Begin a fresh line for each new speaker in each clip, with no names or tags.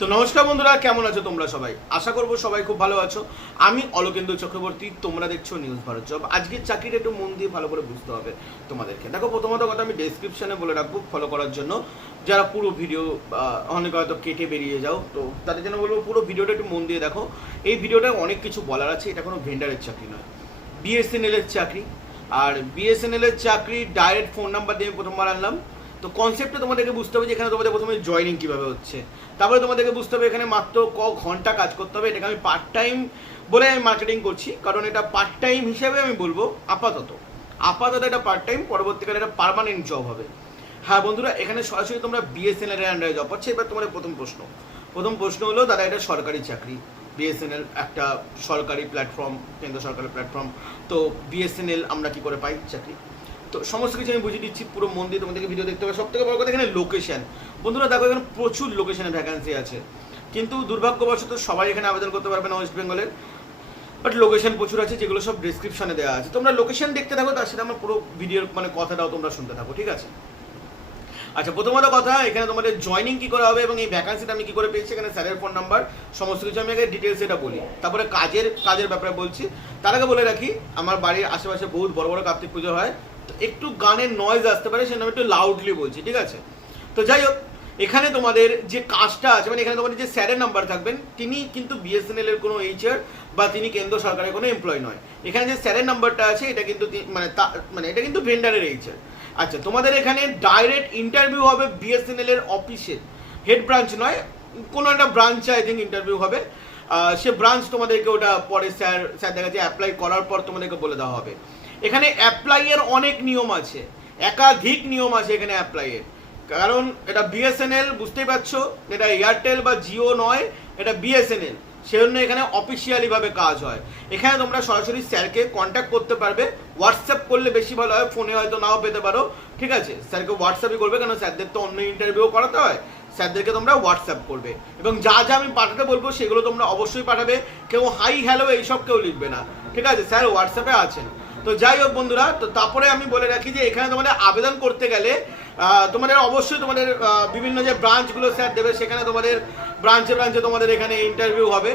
তো নমস্কার বন্ধুরা, কেমন আছো তোমরা সবাই? আশা করব সবাই খুব ভালো আছো। আমি অলোকেন্দু চক্রবর্তী, তোমরা দেখছ নিউজ ভারত জব আজকের চাকরিটা একটু মন দিয়ে ভালো করে বুঝতে হবে তোমাদেরকে। দেখো, প্রথমত কথা আমি ডেসক্রিপশনে বলে রাখব ফলো করার জন্য। যারা পুরো ভিডিও অনেক হয়তো কেটে বেরিয়ে যাও, তো তাদের জন্য বলব পুরো ভিডিওটা একটু মন দিয়ে দেখো। এই ভিডিওটা অনেক কিছু বলার আছে, এটা কোনো ভেন্ডারের চাকরি নয়। বিএসএনএল এর চাকরি। আর বিএসএনএল এর চাকরি ডাইরেক্ট ফোন নাম্বার দিয়ে প্রথমবার আনলাম। তো কনসেপ্টটা তোমাদেরকে বুঝতে হবে যে এখানে তোমাদের প্রথমে জয়নিং কীভাবে হচ্ছে। তারপরে তোমাদেরকে বুঝতে হবে এখানে মাত্র ক ঘণ্টা কাজ করতে হবে। এটাকে আমি পার্ট টাইম বলে আমি মার্কেটিং করছি। কারণ এটা পার্ট টাইম হিসেবে আমি বলব আপাতত। আপাতত এটা পার্ট টাইম পরবর্তীকালে এটা পার্মানেন্ট জব হবে। হ্যাঁ বন্ধুরা, এখানে সরাসরি তোমরা বিএসএনএল এর আন্ডারে জব পাচ্ছে। এবার তোমাদের প্রথম প্রশ্ন। প্রথম প্রশ্ন হলো, দাদা, এটা সরকারি চাকরি। বিএসএনএল একটা সরকারি প্ল্যাটফর্ম কেন্দ্র সরকারি প্ল্যাটফর্ম তো বিএসএনএল আমরা কি করে পাই চাকরি? তো সমস্ত কিছু আমি বুঝিয়ে দিচ্ছি, পুরো মন দিয়ে তোমাদেরকে ভিডিও দেখতে হবে। সব থেকে বড় কথা এখানে লোকেশন বন্ধুরা, দেখো এখানে প্রচুর লোকেশনে ভ্যাকান্সি আছে। কিন্তু দুর্ভাগ্যবশত সবাই এখানে আবেদন করতে পারবে না ওয়েস্ট বেঙ্গলের বাট লোকেশন প্রচুর আছে, যেগুলো সব ডিসক্রিপশনে দেওয়া আছে। তোমরা লোকেশন দেখতে থাকো, তার সাথে আমার পুরো ভিডিওর মানে কথাটাও তোমরা শুনতে থাকো, ঠিক আছে? আচ্ছা প্রথমত কথা, এখানে তোমাদের জয়নিং কি করে হবে এবং এই ভ্যাকান্সিটা আমি কি করে পেয়েছি? এখানে স্যারের ফোন নাম্বার সমস্ত কিছু আমি আগে ডিটেলস এটা বলি। তারপরে কাজের কাজের ব্যাপারে বলছি। তার আগে বলে রাখি, আমার বাড়ির আশেপাশে বহুত বড় বড় কার্তিক পুজো হয়। একটু গানের নয়েজ আসতে পারে সেটা আমি একটু লাউডলি বলছি, ঠিক আছে? তো যাই হোক, এখানে তোমাদের যে কাজটা আছে মানে এখানে তোমাদের যে স্যারের নাম্বার থাকবেন, তিনি কিন্তু বিএসএনএল এর কোনো এইচআর বা তিনি কেন্দ্র সরকারের কোনো এমপ্লয় নয়। এখানে যে স্যারের নাম্বারটা আছে, এটা কিন্তু মানে মানে এটা কিন্তু ভেন্ডারের এইচআর আচ্ছা তোমাদের এখানে ডাইরেক্ট ইন্টারভিউ হবে বিএসএনএল এর অফিসে হেড ব্রাঞ্চ নয়, কোনো একটা ব্রাঞ্চে আই থিঙ্ক ইন্টারভিউ হবে। সে ব্রাঞ্চ তোমাদেরকে ওটা পরে স্যার স্যার দেখা যাচ্ছে অ্যাপ্লাই করার পর তোমাদেরকে বলে দেওয়া হবে। এখানে অ্যাপ্লাই এর অনেক নিয়ম আছে। একাধিক নিয়ম আছে এখানে অ্যাপ্লাই এর। কারণ এটা বিএসএনএল বুঝতেই পারছ? এটা এয়ারটেল বা জিও নয়, এটা বিএসএনএল সেজন্য এখানে অফিসিয়ালি ভাবে কাজ হয়। এখানে তোমরা সরাসরি স্যারকে কন্ট্যাক্ট করতে পারবে। হোয়াটসঅ্যাপ করলে বেশি ভালো হয় ফোনে হয়তো নাও পেতে পারো। ঠিক আছে? স্যারকে হোয়াটসঅ্যাপই করবে, কেন স্যারদের তো অন্য ইন্টারভিউ করাতে হয়। স্যারদেরকে তোমরা হোয়াটসঅ্যাপ করবে। এবং যা যা আমি পাঠাতে বলব, সেগুলো তোমরা অবশ্যই পাঠাবে। কেউ হাই হ্যালো এইসব কেউ লিখবে না। ঠিক আছে? স্যার হোয়াটসঅ্যাপে আছেন। তো যাই হোক বন্ধুরা, তো তারপরে আমি বলে রাখি যে এখানে তোমাদের আবেদন করতে গেলে তোমাদের অবশ্যই তোমাদের বিভিন্ন যে ব্রাঞ্চগুলো স্যার দেবে, সেখানে তোমাদের ব্রাঞ্চে ব্রাঞ্চে তোমাদের এখানে ইন্টারভিউ হবে।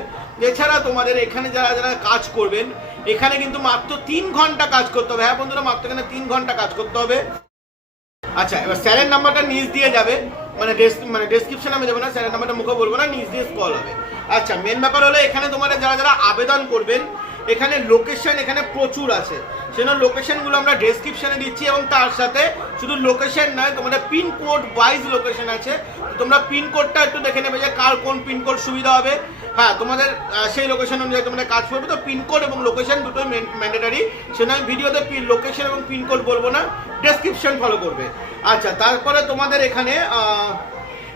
এছাড়া তোমাদের এখানে যারা যারা কাজ করবেন, এখানে কিন্তু মাত্র তিন ঘণ্টা কাজ করতে হবে। হ্যাঁ বন্ধুরা, মাত্র এখানে তিন ঘণ্টা কাজ করতে হবে। আচ্ছা এবার স্যারের নাম্বারটা নিজ দিয়ে যাবে। মানে মানে ডেসক্রিপশন আমি দেবো না স্যারের নাম্বারটা মুখে বলব না নিজ দিয়ে কল হবে। আচ্ছা মেন ব্যাপার হলো এখানে তোমাদের যারা যারা আবেদন করবেন এখানে লোকেশন এখানে প্রচুর আছে। সেজন্য লোকেশনগুলো আমরা ডেসক্রিপশনে দিচ্ছি এবং তার সাথে শুধু লোকেশন নয়, তোমাদের পিন কোড ওয়াইজ লোকেশন আছে। তোমরা পিনকোডটা একটু দেখে নেবে যে কার কোন পিন কোড সুবিধা হবে। হ্যাঁ তোমাদের সেই লোকেশন অনুযায়ী তোমাদের কাজ করবে। তো পিনকোড এবং লোকেশন দুটোই ম্যান্ডেটারি সেজন্য আমি ভিডিওতে লোকেশন এবং পিনকোড বলব না ডেসক্রিপশন ফলো করবে। আচ্ছা তারপরে তোমাদের এখানে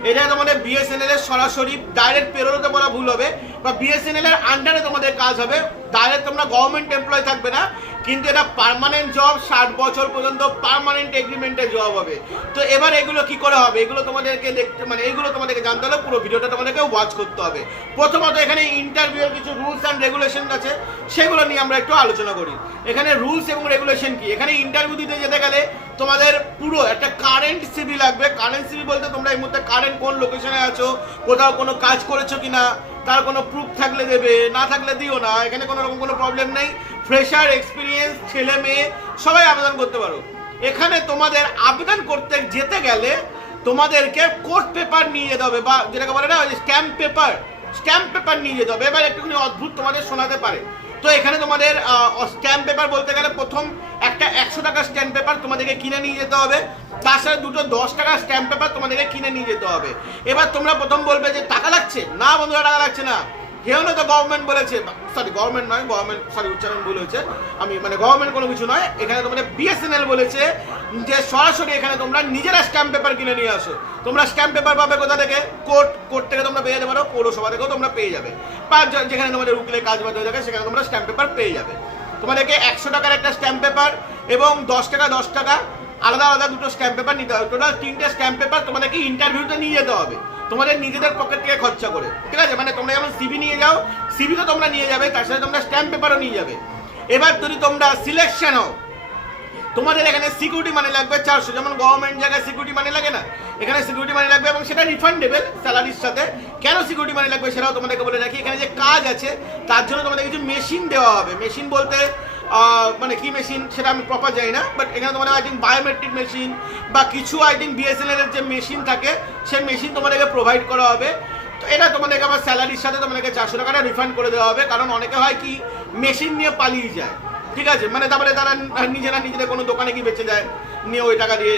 এটা তোমাদের বিএসএনএল এর সরাসরি ডাইরেক্ট পেরোতে বলা ভুল হবে, বা বিএসএনএল এর আন্ডারে তোমাদের কাজ হবে ডাইরেক্ট তোমরা গভর্নমেন্ট এমপ্লয় থাকবে না, কিন্তু এটা পার্মানেন্ট জব ষাট বছর পর্যন্ত পার্মানেন্ট এগ্রিমেন্টের জব হবে। তো এবার এগুলো কি করে হবে? এগুলো তোমাদেরকে দেখতে মানে এগুলো তোমাদেরকে জানতে হলে পুরো ভিডিওটা তোমাদেরকে ওয়াচ করতে হবে। প্রথমত এখানে ইন্টারভিউয়ের কিছু রুলস অ্যান্ড রেগুলেশন আছে, সেগুলো নিয়ে আমরা একটু আলোচনা করি। এখানে রুলস এবং রেগুলেশন কি? এখানে ইন্টারভিউ দিতে যেতে গেলে তোমাদের পুরো একটা কারেন্ট সিবি লাগবে। কারেন্ট সিবি বলতে তোমরা এই মুহূর্তে কারেন্ট কোন লোকেশনে আছো, কোথাও কোনো কাজ করেছ কি না তার কোনো প্রুফ থাকলে দেবে, না থাকলে দিও না, এখানে কোনো রকম কোনো প্রবলেম নেই। ফ্রেশার এক্সপিরিয়েন্স ছেলে মেয়ে, সবাই আবেদন করতে পারো। এখানে তোমাদের আবেদন করতে যেতে গেলে তোমাদেরকে কোর্ট পেপার নিয়ে যেতে হবে, বা যেটাকে বলে না স্ট্যাম্প পেপার স্ট্যাম্প পেপার নিয়ে যেতে হবে। এবার একটুখানি অদ্ভুত তোমাদের শোনাতে পারে। তো এখানে তোমাদের স্ট্যাম্প পেপার বলতে গেলে প্রথম একটা একশো টাকা স্ট্যাম্প পেপার তোমাদেরকে কিনে নিয়ে যেতে হবে। তাছাড়া দুটো দশ টাকার স্ট্যাম্প পেপার তোমাদেরকে কিনে নিয়ে যেতে হবে। এবার তোমরা প্রথম বলবে যে টাকা লাগছে? না বন্ধুরা, টাকা লাগছে না। কেউ না তো গভর্নমেন্ট বলেছে সরি গভর্নমেন্ট নয় গভর্নমেন্ট সরি উচ্চারণ ভুল হয়েছে। আমি মানে গভর্নমেন্ট কোনো কিছু নয়, এখানে তোমাদের বিএসএনএল বলেছে যে সরাসরি এখানে তোমরা নিজেরা স্ট্যাম্প পেপার কিনে নিয়ে আসো। তোমরা স্ট্যাম্প পেপার পাবে কোথা থেকে? কোর্ট কোর্ট থেকে তোমরা পেয়ে যেতে পারো পৌরসভা থেকেও তোমরা পেয়ে যাবে। বা যেখানে তোমাদের উকিলের কাজ বাদ হয়ে থাকে, সেখানে তোমরা স্ট্যাম্প পেপার পেয়ে যাবে। তোমাদেরকে একশো টাকার একটা স্ট্যাম্প পেপার এবং দশ টাকা দশ টাকা, আলাদা আলাদা দুটো স্ট্যাম্প পেপার নিতে হবে। টোটাল তিনটে স্ট্যাম্প পেপার তোমাদেরকে ইন্টারভিউতে নিয়ে যেতে হবে। তোমাদের নিজেদের পকেট থেকে খরচা করে, ঠিক আছে? মানে তোমরা যেমন সিবি নিয়ে যাও সিবি তো তোমরা নিয়ে যাবে, তার সাথে তোমরা স্ট্যাম্প পেপারও নিয়ে যাবে। এবার যদি তোমরা সিলেকশন হও, তোমাদের এখানে সিকিউরিটি মানি লাগবে চারশো, যেমন গভর্নমেন্ট জায়গায় সিকিউরিটি মানি লাগে না? এখানে সিকিউরিটি মানি লাগবে এবং সেটা রিফান্ডেবল স্যালারির সাথে। কেন সিকিউরিটি মানি লাগবে সেটাও তোমাদেরকে বলে রাখি। এখানে যে কাজ আছে, তার জন্য তোমাদের কিছু মেশিন দেওয়া হবে। মেশিন বলতে মানে কি মেশিন সেটা আমি প্রপার জানি না বাট এখানে তোমাদের আই থিঙ্ক বায়োমেট্রিক মেশিন বা কিছু আই থিঙ্ক বিএসএনএল এর যে মেশিন থাকে, সেই মেশিন তোমাদেরকে প্রোভাইড করা হবে। তো এটা তোমাদেরকে আমার স্যালারির সাথে তোমাদেরকে চারশো টাকাটা রিফান্ড করে দেওয়া হবে, কারণ অনেকে হয় কি মেশিন নিয়ে পালিয়ে যায়। ঠিক আছে? মানে তারপরে তারা নিজেরা নিজেদের কোনো দোকানে কি বেঁচে যায় নিয়ে ওই টাকা দিয়ে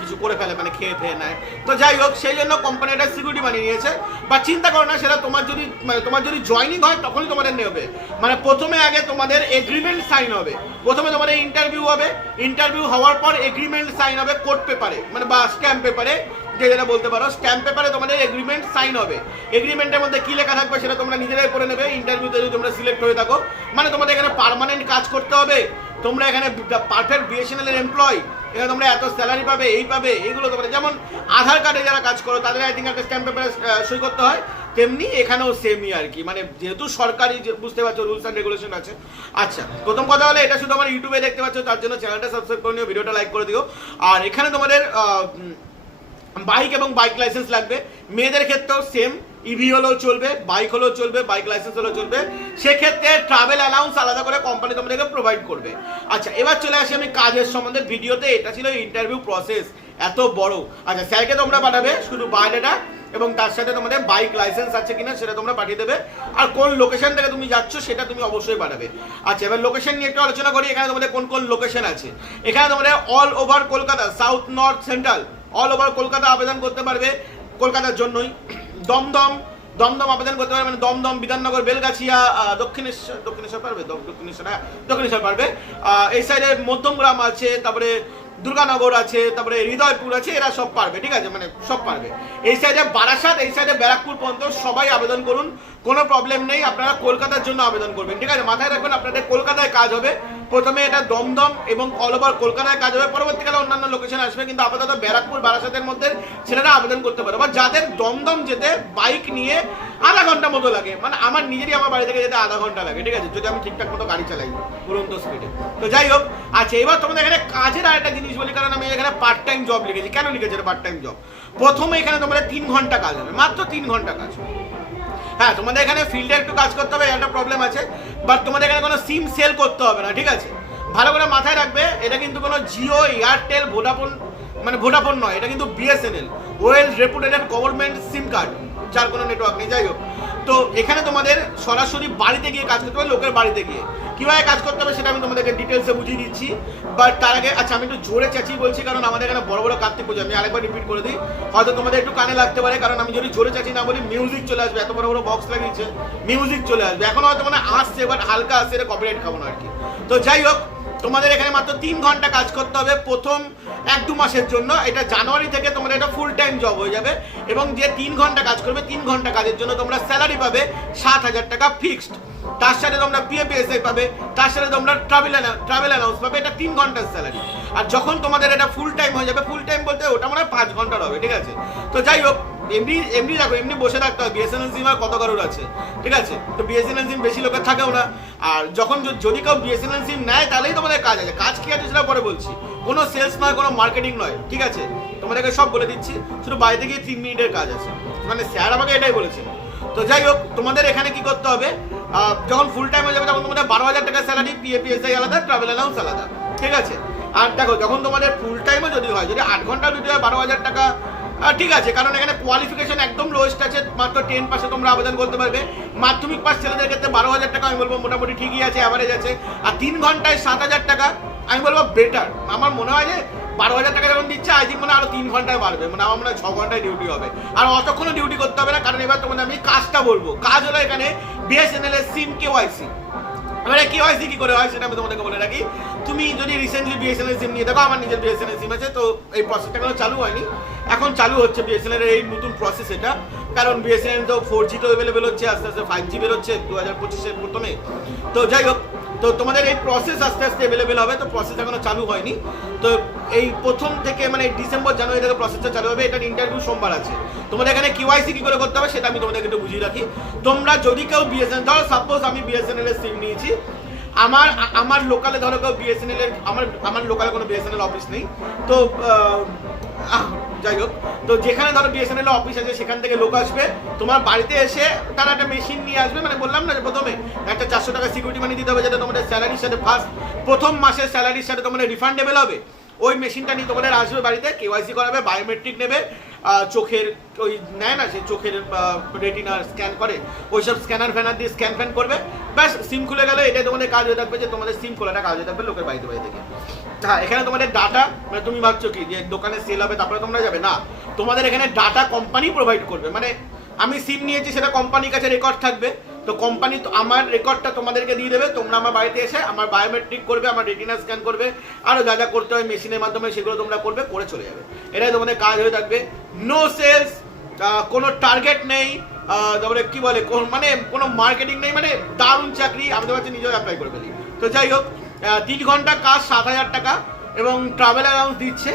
কিছু করে ফেলে মানে খেয়ে ফেয়ে নেয়। তো যাই হোক, সেই জন্য কোম্পানি কোম্পানিটা সিকিউরিটি বানিয়ে নিয়েছে। বা চিন্তা করো না, সেটা তোমার যদি মানে তোমার যদি জয়নিং হয়, তখনই তোমাদের নেবে। মানে প্রথমে আগে তোমাদের এগ্রিমেন্ট সাইন হবে। প্রথমে তোমাদের ইন্টারভিউ হবে। ইন্টারভিউ হওয়ার পর এগ্রিমেন্ট সাইন হবে কোর্ট পেপারে মানে বা স্ট্যাম্প পেপারে যে যেটা বলতে পারো স্ট্যাম্প পেপারে তোমাদের এগ্রিমেন্ট সাইন হবে। এগ্রিমেন্টের মধ্যে কি লেখা থাকবে, সেটা তোমরা নিজেরাই করে নেবে। ইন্টারভিউতে যদি তোমরা সিলেক্ট হয়ে থাকো মানে তোমাদের এখানে পার্মানেন্ট কাজ করতে হবে। তোমরা এখানে পারফেক্ট বিএসএনএল এর এমপ্লয় এখানে তোমরা এত স্যালারি পাবে, এই পাবে এইগুলো তোমরা যেমন আধার কার্ডে যারা কাজ করো, তাদের আই থিঙ্ক একটা স্ট্যাম্প পেপারে সই করতে হয়, তেমনি এখানেও সেমই আর কি। মানে যেহেতু সরকারি বুঝতে পারছ রুলস অ্যান্ড রেগুলেশন আছে। আচ্ছা প্রথম কথা হলো, এটা শুধু আমার ইউটিউবে দেখতে পাচ্ছ, তার জন্য চ্যানেলটা সাবস্ক্রাইব করে নিও ভিডিওটা লাইক করে দিও। আর এখানে তোমাদের বাইক এবং বাইক লাইসেন্স লাগবে। মেয়েদের ক্ষেত্রেও সেম ইভি হলেও চলবে, বাইক হলেও চলবে, বাইক লাইসেন্স হলেও চলবে। সেক্ষেত্রে ট্রাভেল অ্যালাউন্স আলাদা করে কোম্পানি তোমাদেরকে প্রোভাইড করবে। আচ্ছা এবার চলে আসি আমি কাজের সম্বন্ধে। ভিডিওতে এটা ছিল ইন্টারভিউ প্রসেস এত বড়। আচ্ছা স্যারকে তোমরা পাঠাবে শুধু বায়োডাটা এবং তার সাথে তোমাদের বাইক লাইসেন্স আছে কিনা সেটা তোমরা পাঠিয়ে দেবে। আর কোন লোকেশন থেকে তুমি যাচ্ছ সেটা তুমি অবশ্যই পাঠাবে। আচ্ছা এবার লোকেশন নিয়ে একটু আলোচনা করি, এখানে তোমাদের কোন কোন লোকেশন আছে। এখানে তোমাদের all over Kolkata south north central all over Kolkata আবেদন করতে পারবে কলকাতার জন্যই। দমদম দমদম আবেদন করতে পারবে মানে দমদম, বিধাননগর, বেলগাছিয়া দক্ষিণেশ্বর দক্ষিণেশ্বর পারবে? দক্ষিণেশ্বর হ্যাঁ দক্ষিণেশ্বর পারবে। এই সাইডে মধ্যমগ্রাম আছে, তারপরে দুর্গানগর আছে, তারপরে হৃদয়পুর আছে, এরা সব পারবে, ঠিক আছে? মানে সব পারবে। এই সাইডে বারাসাত, এই সাইডে ব্যারাকপুর পর্যন্ত সবাই আবেদন করুন। কোনো প্রবলেম নেই, আপনারা কলকাতার জন্য আবেদন করবেন, ঠিক আছে? মাথায় রাখবেন, আপনাদের কলকাতায় কাজ হবে। প্রথমে এটা দমদম এবং অল ওভার কলকাতায় কাজ হবে, পরবর্তীকালে অন্যান্য লোকেশন আসবে, কিন্তু আপাতত ব্যারাকপুর, বারাসাতের মধ্যে ছেলেরা আবেদন করতে পারে। বা যাদের দমদম যেতে বাইক নিয়ে আধা ঘণ্টা মতো লাগে মানে আমার নিজেরই আমার বাড়ি থেকে যেতে আধা ঘণ্টা লাগে, ঠিক আছে? যদি আমি ঠিকঠাক মতো গাড়ি চালাই উড়ন্ত স্পিডে তো যাই হোক আচ্ছা এবার তোমাদের এখানে কাজের আর একটা জিনিস বলি, কারণ আমি এখানে পার্ট টাইম জব লিখেছি। কেন লিখেছি? পার্ট টাইম জব প্রথমে এখানে তোমাদের তিন ঘণ্টা কাজ হবে, মাত্র তিন ঘণ্টা কাজ হ্যাঁ তোমাদের এখানে ফিল্ডে একটু কাজ করতে হবে, একটা প্রবলেম আছে। বাট তোমাদের এখানে কোনো সিম সেল করতে হবে না, ঠিক আছে? ভালো করে মাথায় রাখবে, এটা কিন্তু কোনো জিও এয়ারটেল ভোডাফোন মানে ভোডাফোন নয়, এটা কিন্তু BSNL well reputed government SIM card যার কোনো নেটওয়ার্ক নেই। যাই হোক তো এখানে তোমাদের সরাসরি বাড়িতে গিয়ে কাজ করতে হবে, লোকের বাড়িতে গিয়ে। কীভাবে কাজ করতে হবে সেটা আমি তোমাদেরকে ডিটেলসে বুঝিয়ে দিচ্ছি। বাট তার আগে আচ্ছা আমি একটু জোরে চেঁচিয়ে বলছি, কারণ আমাদের এখানে বড় বড় কার্তিক পুজো, আমি আরেকবার রিপিট করে দিই। হয়তো তোমাদের একটু কানে লাগতে পারে, কারণ আমি যদি জোরে চাচি না বলি মিউজিক চলে আসবে, এত বড় বড় বক্স লাগিয়েছে মিউজিক চলে আসবে। এখন হয়তো মানে আসছে বাট হালকা আসছে, এটা কপিরাইট খাব না আর কি। তো যাই হোক তোমাদের এখানে মাত্র তিন ঘণ্টা কাজ করতে হবে। প্রথম এক দু মাসের জন্য। এটা জানুয়ারি থেকে তোমাদের এটা ফুল টাইম জব হয়ে যাবে এবং যে তিন ঘণ্টা কাজ করবে, তিন ঘণ্টা কাজের জন্য তোমরা স্যালারি পাবে সাত হাজার টাকা ফিক্সড তার সাথে তোমরা পিএপিএসআই পাবে, তার সাথে তোমরা ট্রাভেল ট্রাভেল অ্যালাউন্স পাবে। এটা তিন ঘণ্টার স্যালারি আর যখন তোমাদের এটা ফুল টাইম হয়ে যাবে ফুল টাইম বলতে ওটা মনে পাঁচ ঘণ্টার হবে, ঠিক আছে? তো যাই হোক এমনি এমনি দেখো এমনি বসে থাকতে হয়। বিএসএনএল সিম আর কত কারোর আছে? ঠিক আছে? তো বিএসএনএল সিম বেশি লোকের থাকেও না। আর যখন যদি কেউ বিএসএনএল সিম নেয়, তাহলেই তোমাদের কাজ আছে। কাজ কি আছে সেটা পরে বলছি। কোনো সেলস নয়, কোনো মার্কেটিং নয়, ঠিক আছে? তোমাদেরকে সব বলে দিচ্ছি। শুধু বাড়িতে গিয়ে তিন মিনিটের কাজ আছে। মানে স্যার আমাকে এটাই বলেছে। তো যাই হোক, তোমাদের এখানে কি করতে হবে? যখন ফুল টাইম হয়ে যাবে, তখন তোমাদের বারো হাজার টাকা স্যালারি পিএপিএসআই আলাদা ট্রাভেল অ্যালাউন্স আলাদা। ঠিক আছে? আর দেখো, যখন তোমাদের ফুল টাইমও যদি হয়, যদি আট ঘণ্টা যদি হয়, বারো হাজার টাকা ঠিক আছে, কারণ এখানে কোয়ালিফিকেশন একদম লোয়েস্ট আছে, মাত্র টেন পাসে তোমরা আবেদন করতে পারবে। মাধ্যমিক পাস ছেলেদের ক্ষেত্রে বারো হাজার টাকা, আমি বলব মোটামুটি ঠিকই আছে অ্যাভারেজ আছে। আর তিন ঘন্টায় সাত হাজার টাকা, আমি বলব বেটার আমার মনে হয় যে বারো হাজার টাকা যখন দিচ্ছে, আই থিঙ্ক মানে আরও তিন ঘন্টায় বাড়বে মানে আমার মনে হয় ছ ঘন্টায় ডিউটি হবে। আর অতক্ষণও ডিউটি করতে হবে না, কারণ এবার তোমাদের আমি কাজটা বলব। কাজ হলো এখানে বিএসএনএল এর সিম কেওয়াইসি এবারে কেওয়াইসি কি করে হয়, সেটা আমি তোমাদেরকে বলে রাখি। তুমি যদি রিসেন্টলি বিএসএনএল সিম নিয়ে দেখো, আমার নিজের বিএসএনএল সিম আছে, তো এই প্রসেসটা এখনও চালু হয়নি? এখন চালু হচ্ছে বিএসএনএল এই নতুন প্রসেস এটা। কারণ বিএসএনএল তো ফোর জি তো অ্যাভেলেবেল হচ্ছে, আস্তে আস্তে ফাইভ জি বেরোচ্ছে, দু হাজার পঁচিশের প্রথমে। তো যাই হোক তো তোমাদের এই প্রসেস আস্তে আস্তে অ্যাভেলেবেল হবে, তো প্রসেস এখনও চালু হয়নি। তো এই প্রথম থেকে মানে ডিসেম্বর, জানুয়ারি থেকে প্রসেসটা চালু হবে, এটার ইন্টারভিউ সোমবার আছে। তোমাদের এখানে কিওয়াইসি কি করে করতে হবে সেটা আমি তোমাদেরকে একটু বুঝিয়ে রাখি। তোমরা যদি কেউ বিএসএনএল ধরো সাপোজ আমি বিএসএনএল এর সিম নিয়েছি, আমার আমার লোকালে ধরো কেউ বিএসএনএল এর, আমার আমার লোকালে কোনো বিএসএনএল অফিস নেই, তো যাই হোক। তো যেখানে ধরো বিএসএনএল অফিস আছে, সেখান থেকে লোক আসবে। তোমার বাড়িতে এসে তারা একটা মেশিন নিয়ে আসবে। মানে বললাম না যে প্রথমে একটা চারশো টাকা সিকিউরিটি মানি দিতে হবে যেটা তোমাদের স্যালারির সাথে ফার্স্ট প্রথম মাসের স্যালারির সাথে তোমাদের রিফান্ডেবল হবে। ওই মেশিনটা নিয়ে তোমাদের আসবে বাড়িতে কেওয়াইসি করাবে বায়োমেট্রিক নেবে চোখের ওই নেয় না, সে চোখের রেটিনার স্ক্যান করে। ওইসব স্ক্যানার ফ্যানার দিয়ে স্ক্যান ফ্যান করবে। ব্যাস সিম খুলে গেলে, এটাই তোমাদের কাজ হয়ে থাকবে যে তোমাদের সিম খোলাটা কাজ হয়ে থাকবে লোকের বাড়িতে বাড়ি থেকে হ্যাঁ এখানে তোমাদের ডাটা মানে তুমি ভাবছ কি, যে দোকানে সেল হবে, তারপরে তোমরা যাবে? না, তোমাদের এখানে ডাটা কোম্পানি প্রোভাইড করবে। মানে আমি সিম নিয়েছি, সেটা কোম্পানির কাছে রেকর্ড থাকবে। তো কোম্পানি তো, আমার রেকর্ডটা তোমাদেরকে দিয়ে দেবে। তোমরা আমার বাড়িতে এসে আমার বায়োমেট্রিক করবে, আমার রেটিনা স্ক্যান করবে আরও যা যা করতে হয় মেশিনের মাধ্যমে, সেগুলো তোমরা করবে, করে চলে যাবে। এটাই তোমাদের কাজ হয়ে থাকবে। নো সেলস কোনো টার্গেট নেই তারপরে কি বলে, কোন- মানে কোনো মার্কেটিং নেই মানে দারুণ চাকরি আমি তো ভাবছি নিজেও অ্যাপ্লাই করে ফেলি। তো যাই হোক তিন ঘণ্টা কাজ সাত হাজার টাকা এবং ট্রাভেল অ্যালাউন্স দিচ্ছে।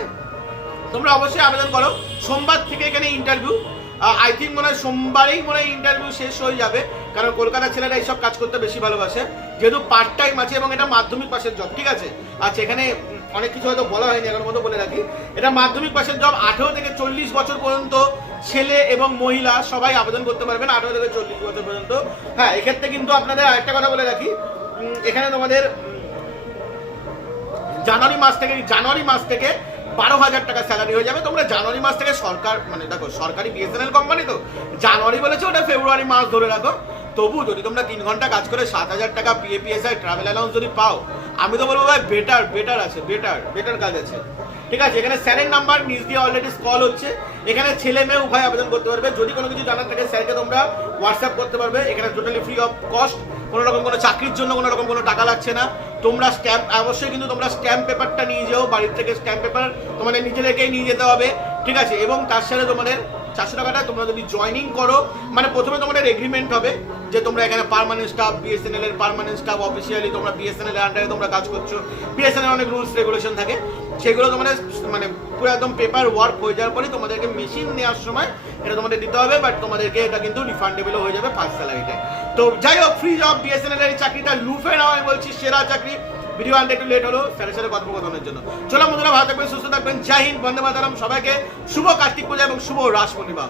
তোমরা অবশ্যই আবেদন করো। সোমবার থেকে এখানে ইন্টারভিউ আই থিঙ্ক মনে হয় সোমবারেই মনে হয় ইন্টারভিউ শেষ হয়ে যাবে। কারণ কলকাতার ছেলেরা এইসব কাজ করতে বেশি ভালোবাসে। যেহেতু পার্ট টাইম আছে এবং এটা মাধ্যমিক পাশের জব ঠিক আছে? আচ্ছা এখানে অনেক কিছু হয়তো বলা হয়নি, এখন মতো বলে রাখি। এটা মাধ্যমিক পাশের জব আঠেরো থেকে চল্লিশ বছর পর্যন্ত ছেলে এবং মহিলা সবাই আবেদন করতে পারবেন, আঠেরো থেকে চল্লিশ বছর পর্যন্ত। হ্যাঁ এক্ষেত্রে কিন্তু আপনাদের আরেকটা কথা বলে রাখি। এখানে তোমাদের জানুয়ারি মাস থেকে, জানুয়ারি মাস থেকে বারো হাজার টাকা স্যালারি হয়ে যাবে। তোমরা জানুয়ারি মাস থেকে সরকার মানে দেখো, সরকারি বিএসএনএল কোম্পানি তো, জানুয়ারি বলেছে ওটা ফেব্রুয়ারি মাস ধরে রাখো। তবু যদি তোমরা তিন ঘণ্টা কাজ করে সাত হাজার টাকা পিএপিএসআই ট্রাভেল অ্যালাউন্স যদি পাও, আমি তো বলব ভাই বেটার বেটার আছে বেটার বেটার কাজ আছে। ঠিক আছে, এখানে স্যারের নাম্বার নিজ দিয়ে অলরেডি কল হচ্ছে। এখানে ছেলে মেয়ে উভয় আবেদন করতে পারবে। যদি কোনো কিছু জানার থাকে স্যারকে তোমরা হোয়াটসঅ্যাপ করতে পারবে। এখানে টোটালি ফ্রি অফ কস্ট কোনো রকম কোনো চাকরির জন্য কোনো রকম কোনো টাকা লাগছে না। তোমরা স্ট্যাম্প অবশ্যই কিন্তু তোমরা স্ট্যাম্প পেপারটা নিয়ে যাও, বাড়ির থেকে স্ট্যাম্প পেপার তোমাদের নিজেদেরকেই নিয়ে যেতে হবে, ঠিক আছে? এবং তার সাথে তোমাদের চারশো টাকাটা তোমরা যদি জয়নিং করো মানে প্রথমে তোমাদের এগ্রিমেন্ট হবে যে তোমরা এখানে পারমানেন্ট স্টাফ বিএসএনএল এর পার্মানেন্ট স্টাফ অফিসিয়ালি তোমরা বিএসএনএল এর আন্ডারে তোমরা কাজ করছ। বিএসএনএল অনেক রুলস রেগুলেশন থাকে। সেগুলো তোমাদের মানে পুরো একদম পেপার ওয়ার্ক হয়ে যাওয়ার পরে তোমাদেরকে মেশিন নেওয়ার সময় এটা তোমাদের দিতে হবে বাট তোমাদেরকে এটা কিন্তু রিফান্ডেবল হয়ে যাবে ফার্স্ট স্যালারিতে তো। যাই হোক ফ্রি জব বিএসএনএল এর চাকরিটা লুফে নেওয়া আমি বলছি সেরা চাকরি। ভিডিও আনতে একটু লেট হলো, স্যারের সাথে কথোপকথনের জন্য। চলো বন্ধুরা, ভালো থাকবেন, সুস্থ থাকবেন। জয় হিন্দ, বন্দে মাতারাম। সবাইকে শুভ কার্তিক পূজা এবং শুভ রাস পূর্ণিমা।